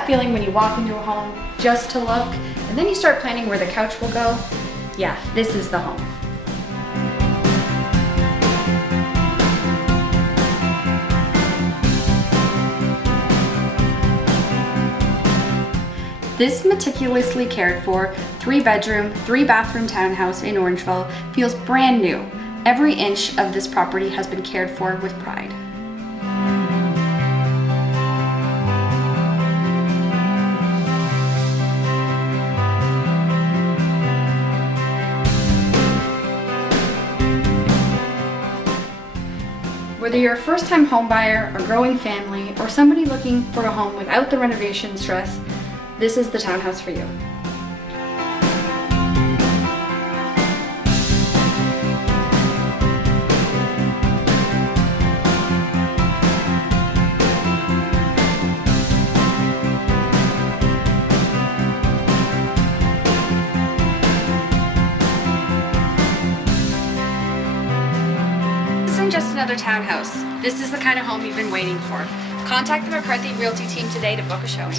that feeling when you walk into a home just to look, and then you start planning where the couch will go? Yeah, this is the home. This meticulously cared for 3-bedroom, 3-bathroom townhouse in Orangeville feels brand new. Every inch of this property has been cared for with pride. Whether you're a first-time home buyer, a growing family, or somebody looking for a home without the renovation stress, this is the townhouse for you. This isn't just another townhouse. This is the kind of home you've been waiting for. Contact the McCarthy Realty team today to book a showing.